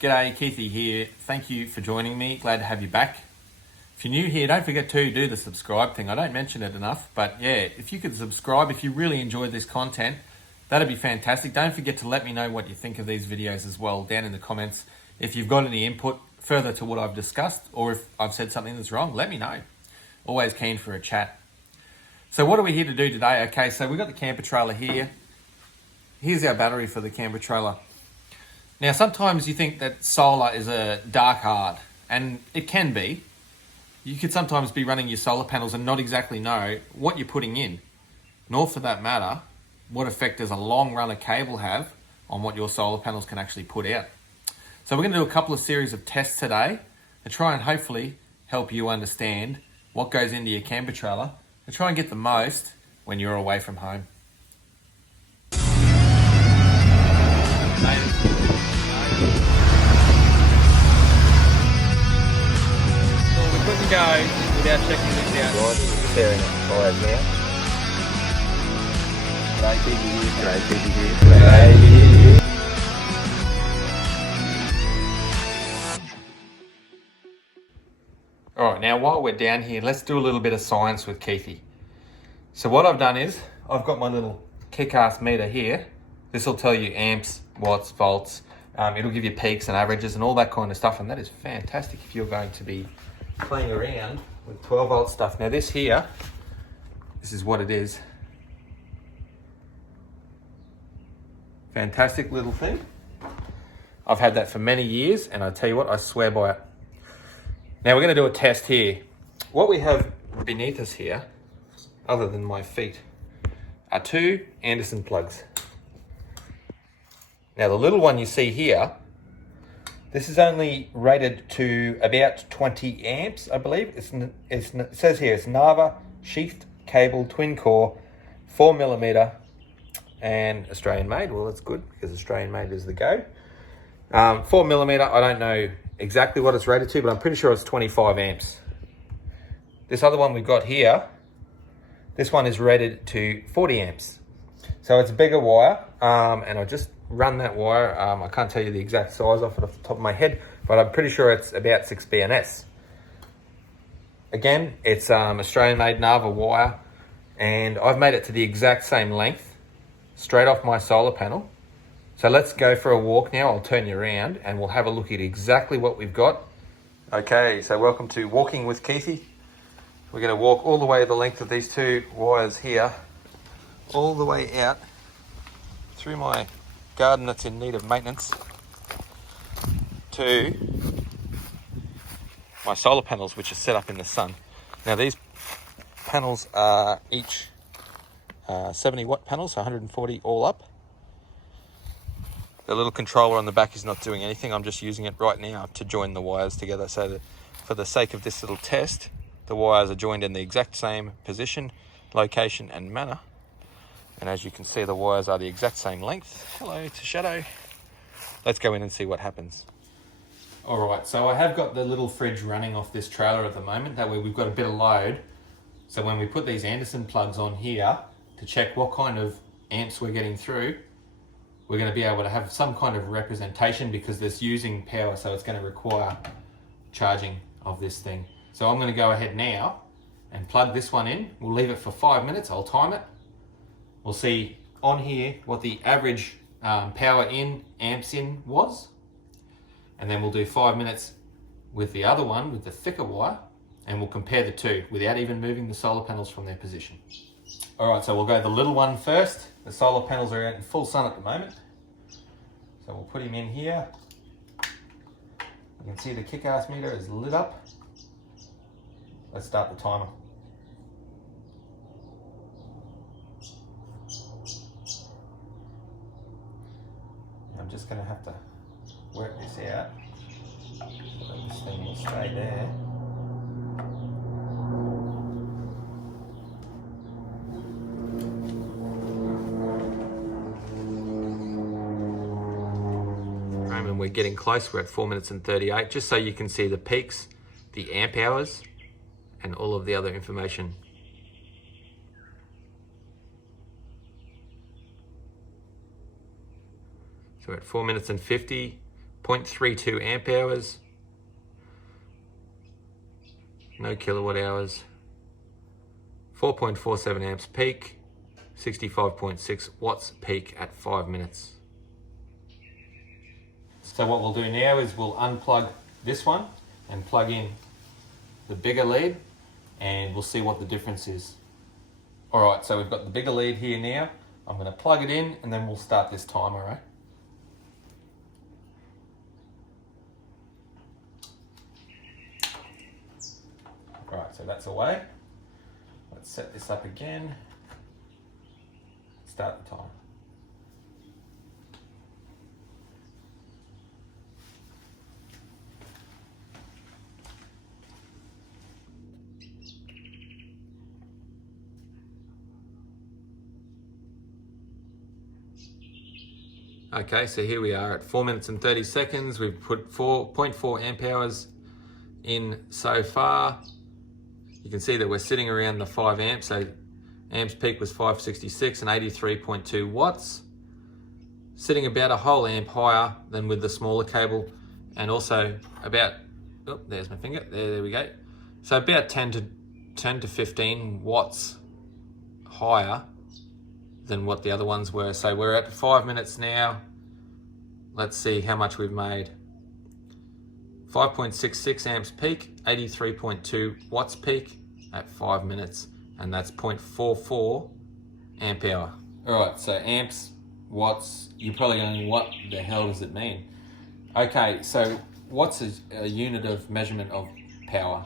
G'day, Keithy here. Thank you for joining me. Glad to have you back. If you're new here, don't forget to do the subscribe thing. I don't mention it enough, but yeah, if you could subscribe, if you really enjoyed this content, that'd be fantastic. Don't forget to let me know what you think of these videos as well down in the comments. If you've got any input further to what I've discussed, or if I've said something that's wrong, let me know. Always keen for a chat. So what are we here to do today? Okay, so we've got the camper trailer here. Here's our battery for the camper trailer. Now, sometimes you think that solar is a dark hard, and it can be. You could sometimes be running your solar panels and not exactly know what you're putting in, nor for that matter, what effect does a long run of cable have on what your solar panels can actually put out. So we're going to do a couple of series of tests today to try and hopefully help you understand what goes into your camper trailer and try and get the most when you're away from home. Well, we couldn't go without checking this out. Right, tearing up tyres now. G'day, Keithy here. G'day, Keithy here. G'day, Keithy here. All right, now while we're down here, let's do a little bit of science with Keithy. So what I've done is, I've got my little kick-ass meter here. This will tell you amps, watts, volts. It'll give you peaks and averages and all that kind of stuff, and that is fantastic if you're going to be playing around with 12 volt stuff. Now this here, this is what it is. Fantastic little thing. I've had that for many years, and I tell you what, I swear by it. Now we're going to do a test here. What we have beneath us here, other than my feet, are two Anderson plugs. Now the little one you see here, this is only rated to about 20 amps, I believe. It says here it's Nava sheathed cable twin core, 4mm, and Australian made. Well, that's good because Australian made is the go. 4mm, I don't know exactly what it's rated to, but I'm pretty sure it's 25 amps. This other one we've got here, this one is rated to 40 amps. So it's a bigger wire, and I just run that wire. I can't tell you the exact size off the top of my head, but I'm pretty sure it's about 6 BNS. Again, it's Australian made Nava wire, and I've made it to the exact same length, straight off my solar panel. So let's go for a walk now. I'll turn you around and we'll have a look at exactly what we've got. Okay, so welcome to Walking with Keithy. We're going to walk all the way the length of these two wires here, all the way out through my garden that's in need of maintenance to my solar panels, which are set up in the sun. Now these panels are each 70 watt panels, so 140 all up. The little controller on the back is not doing anything. I'm just using it right now to join the wires together, so that for the sake of this little test, the wires are joined in the exact same position, location and manner. And as you can see, the wires are the exact same length. Hello to Shadow. Let's go in and see what happens. All right, so I have got the little fridge running off this trailer at the moment. That way we've got a bit of load. So when we put these Anderson plugs on here to check what kind of amps we're getting through, we're going to be able to have some kind of representation because this using power, so it's going to require charging of this thing. So I'm going to go ahead now and plug this one in. We'll leave it for 5 minutes. I'll time it. We'll see on here what the average power in, amps in was. And then we'll do 5 minutes with the other one, with the thicker wire, and we'll compare the two without even moving the solar panels from their position. All right, so we'll go the little one first. The solar panels are out in full sun at the moment. So we'll put him in here. You can see the kick-ass meter is lit up. Let's start the timer. I'm just going to have to work this out so that this thing will stay there. And we're getting close. We're at 4 minutes and 38, just so you can see the peaks, the amp hours, and all of the other information. So we're at 4 minutes and 50. 0.32 amp hours, no kilowatt hours, 4.47 amps peak, 65.6 watts peak at 5 minutes. So what we'll do now is we'll unplug this one and plug in the bigger lead, and we'll see what the difference is. All right, so we've got the bigger lead here now. I'm going to plug it in and then we'll start this timer, right? Right, so that's away. Let's set this up again. Start the timer. Okay, so here we are at 4 minutes and 30 seconds. We've put 4.4 amp hours in so far. You can see that we're sitting around the 5 amps. So amps peak was 566 and 83.2 watts. Sitting about a whole amp higher than with the smaller cable, and also about, oh, there's my finger, there we go. So about 10 to 15 watts higher than what the other ones were. So we're at 5 minutes now. Let's see how much we've made. 5.66 amps peak, 83.2 watts peak at 5 minutes, and that's 0.44 amp hour. All right, so amps, watts, you're probably going, what the hell does it mean? Okay, so watts is a unit of measurement of power,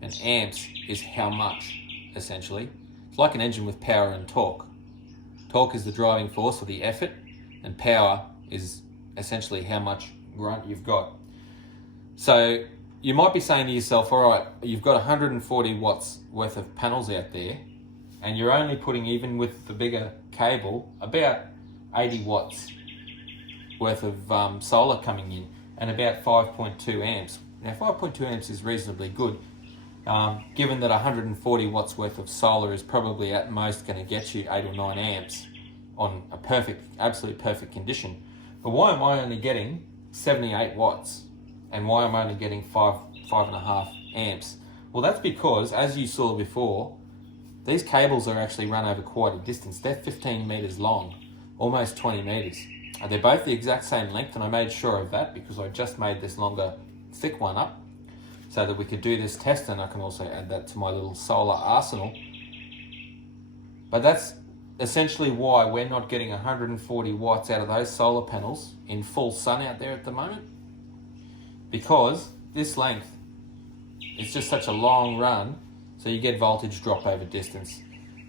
and amps is how much, essentially. It's like an engine with power and torque. Torque is the driving force or the effort, and power is essentially how much grunt you've got. So you might be saying to yourself, all right, you've got 140 watts worth of panels out there, and you're only putting, even with the bigger cable, about 80 watts worth of solar coming in, and about 5.2 amps. Now 5.2 amps is reasonably good, given that 140 watts worth of solar is probably at most going to get you 8 or 9 amps on a perfect, absolute perfect condition. But why am I only getting 78 watts? And why am I only getting 5.5 amps? Well, that's because, as you saw before, these cables are actually run over quite a distance. They're 15 meters long, almost 20 meters. They're both the exact same length, and I made sure of that because I just made this longer, thick one up so that we could do this test, and I can also add that to my little solar arsenal. But that's essentially why we're not getting 140 watts out of those solar panels in full sun out there at the moment, because this length is just such a long run, so you get voltage drop over distance.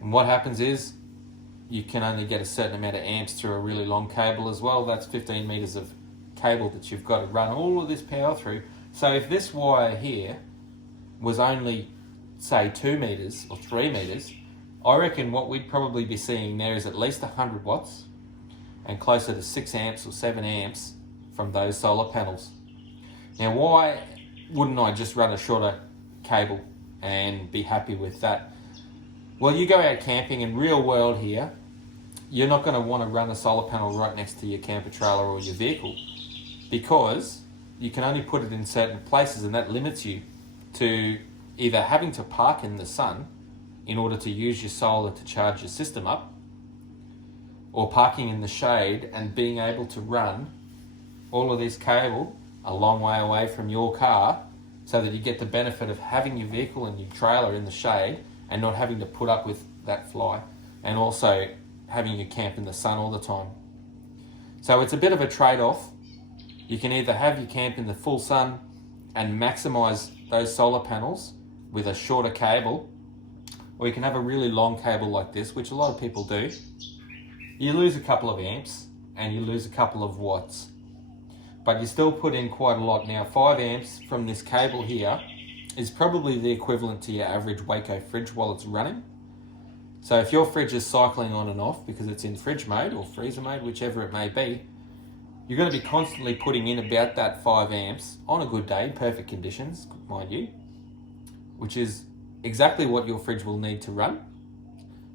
And what happens is you can only get a certain amount of amps through a really long cable as well. That's 15 meters of cable that you've got to run all of this power through. So if this wire here was only, say, 2 meters or 3 meters, I reckon what we'd probably be seeing there is at least 100 watts and closer to 6 amps or 7 amps from those solar panels. Now, why wouldn't I just run a shorter cable and be happy with that? Well, you go out camping in real world here, you're not going to want to run a solar panel right next to your camper trailer or your vehicle, because you can only put it in certain places, and that limits you to either having to park in the sun in order to use your solar to charge your system up, or parking in the shade and being able to run all of this cable a long way away from your car so that you get the benefit of having your vehicle and your trailer in the shade and not having to put up with that fly, and also having your camp in the sun all the time. So it's a bit of a trade-off. You can either have your camp in the full sun and maximize those solar panels with a shorter cable, or you can have a really long cable like this, which a lot of people do. You lose a couple of amps and you lose a couple of watts, but you still put in quite a lot. Now, 5 amps from this cable here is probably the equivalent to your average Waco fridge while it's running. So if your fridge is cycling on and off because it's in fridge mode or freezer mode, whichever it may be, you're going to be constantly putting in about that 5 amps on a good day, perfect conditions, mind you, which is exactly what your fridge will need to run.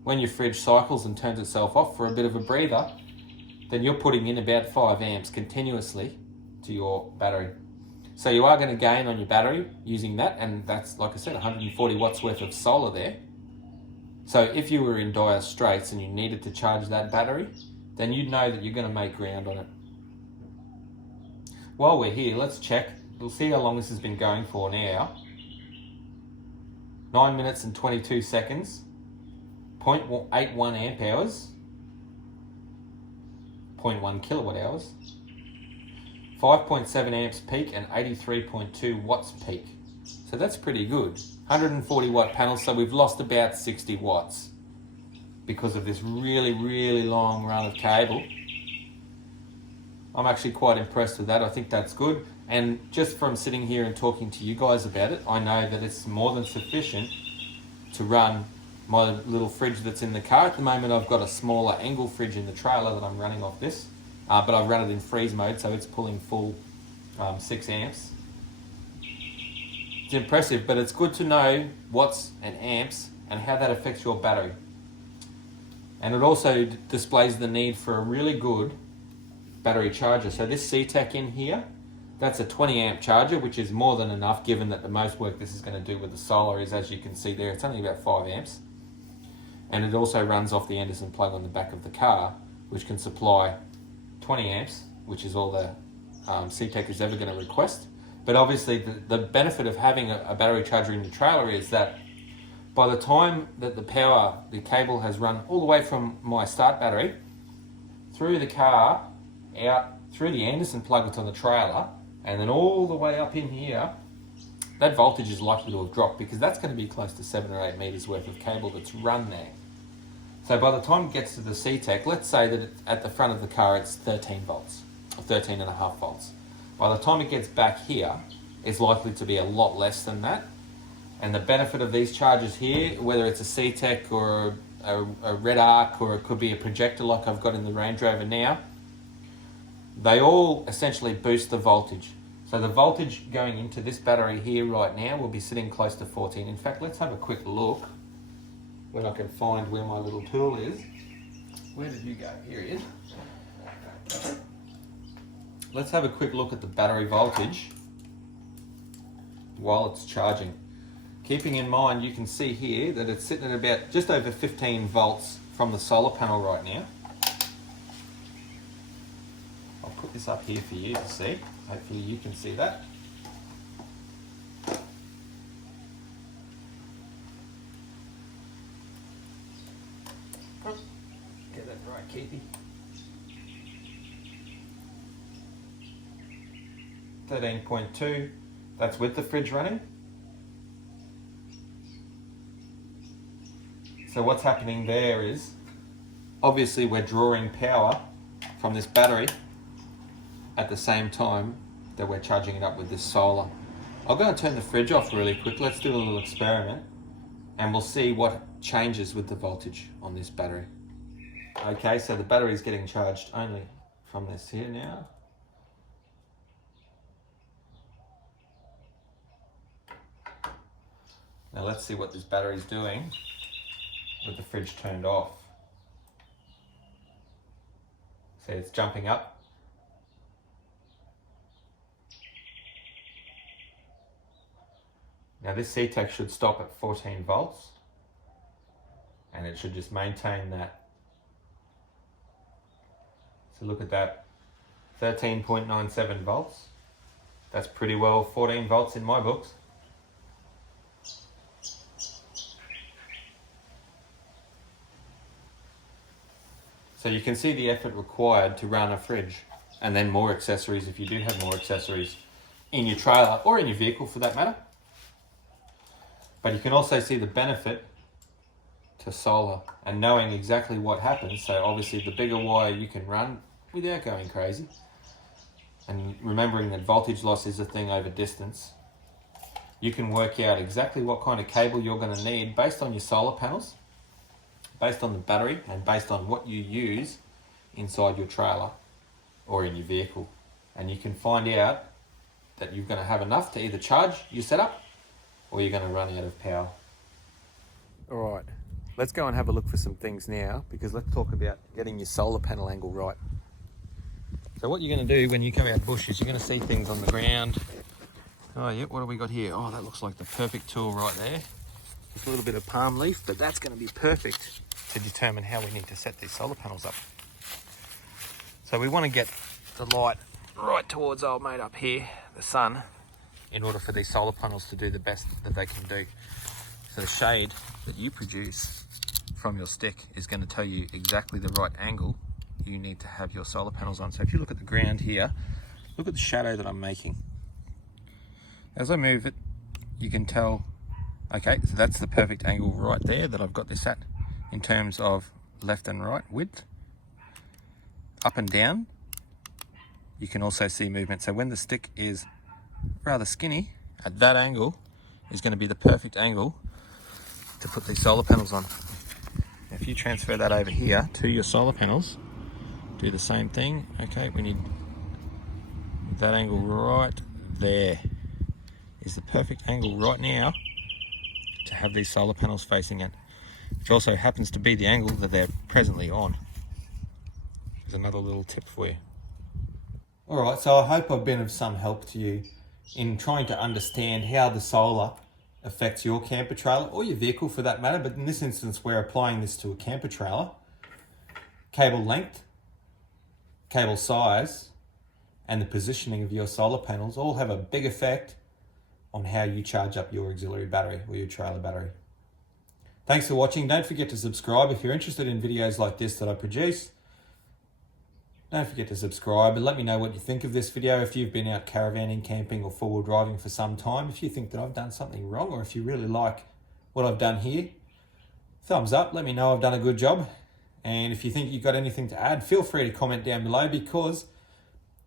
When your fridge cycles and turns itself off for a bit of a breather, then you're putting in about 5 amps continuously to your battery. So you are going to gain on your battery using that, and that's, like I said, 140 watts worth of solar there. So if you were in dire straits and you needed to charge that battery, then you'd know that you're going to make ground on it. While we're here, let's check. We'll see how long this has been going for now. 9 minutes and 22 seconds. 0.81 amp hours. 0.1 kilowatt hours. 5.7 amps peak and 83.2 watts peak. So that's pretty good. 140 watt panel, so we've lost about 60 watts because of this really, really long run of cable. I'm actually quite impressed with that. I think that's good. And just from sitting here and talking to you guys about it, I know that it's more than sufficient to run my little fridge that's in the car. At the moment, I've got a smaller angle fridge in the trailer that I'm running off this, but I've run it in freeze mode, so it's pulling full 6 amps. It's impressive, but it's good to know watts and amps and how that affects your battery. And it also displays the need for a really good battery charger. So this C-Tech in here, that's a 20 amp charger, which is more than enough given that the most work this is going to do with the solar is, as you can see there, it's only about 5 amps. And it also runs off the Anderson plug on the back of the car, which can supply 20 amps, which is all the C-Tech is ever going to request. But obviously the benefit of having a battery charger in your trailer is that by the time that the cable has run all the way from my start battery through the car, out through the Anderson plug that's on the trailer, and then all the way up in here, that voltage is likely to have dropped because that's going to be close to 7 or 8 meters worth of cable that's run there. So by the time it gets to the C-Tech, let's say that at the front of the car it's 13 volts, or 13.5 volts. By the time it gets back here, it's likely to be a lot less than that. And the benefit of these chargers here, whether it's a C-Tech or a Red Arc, or it could be a projector like I've got in the Range Rover now, they all essentially boost the voltage. So the voltage going into this battery here right now will be sitting close to 14. In fact, let's have a quick look when I can find where my little tool is. Where did you go? Here he is. Let's have a quick look at the battery voltage while it's charging. Keeping in mind, you can see here that it's sitting at about just over 15 volts from the solar panel right now. I'll put this up here for you to see. Hopefully you can see that. Get that right, Keithy. 13.2, that's with the fridge running. So what's happening there is, obviously we're drawing power from this battery at the same time that we're charging it up with this solar. I'll go and turn the fridge off really quick. Let's do a little experiment and we'll see what changes with the voltage on this battery. Okay, so the battery is getting charged only from this here now. Now let's see what this battery is doing with the fridge turned off. See, it's jumping up. Now this C-Tech should stop at 14 volts and it should just maintain that. So look at that, 13.97 volts. That's pretty well 14 volts in my books. So you can see the effort required to run a fridge, and then more accessories if you do have more accessories in your trailer or in your vehicle for that matter. But you can also see the benefit to solar and knowing exactly what happens. So obviously the bigger wire you can run without going crazy, and remembering that voltage loss is a thing over distance, you can work out exactly what kind of cable you're going to need based on your solar panels, based on the battery, and based on what you use inside your trailer or in your vehicle. And you can find out that you're going to have enough to either charge your setup or you're going to run out of power. All right, let's go and have a look for some things now, because let's talk about getting your solar panel angle right. So what you're going to do when you come out bush is you're going to see things on the ground. Oh yeah, what have we got here? Oh, that looks like the perfect tool right there. Just a little bit of palm leaf, but that's going to be perfect to determine how we need to set these solar panels up. So we want to get the light right towards old mate up here, the sun, in order for these solar panels to do the best that they can do. So the shade that you produce from your stick is going to tell you exactly the right angle you need to have your solar panels on. So if you look at the ground here, look at the shadow that I'm making. As I move it, you can tell, okay, so that's the perfect angle right there that I've got this at in terms of left and right width. Up and down, you can also see movement. So when the stick is rather skinny, at that angle is going to be the perfect angle to put these solar panels on. If you transfer that over here to your solar panels, do the same thing. Okay, we need that angle right there. Is the perfect angle right now to have these solar panels facing it, which also happens to be the angle that they're presently on. Here's another little tip for you. Alright, so I hope I've been of some help to you in trying to understand how the solar affects your camper trailer, or your vehicle for that matter, but in this instance we're applying this to a camper trailer. Cable length, cable size, and the positioning of your solar panels all have a big effect on how you charge up your auxiliary battery or your trailer battery. Thanks for watching. Don't forget to subscribe if you're interested in videos like this that I produce. Don't forget to subscribe and let me know what you think of this video. If you've been out caravanning, camping or four-wheel driving for some time, if you think that I've done something wrong, or if you really like what I've done here, thumbs up, let me know I've done a good job. And if you think you've got anything to add, feel free to comment down below, because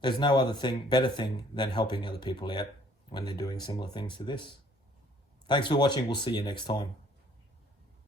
there's no other better thing than helping other people out when they're doing similar things to this. Thanks for watching. We'll see you next time.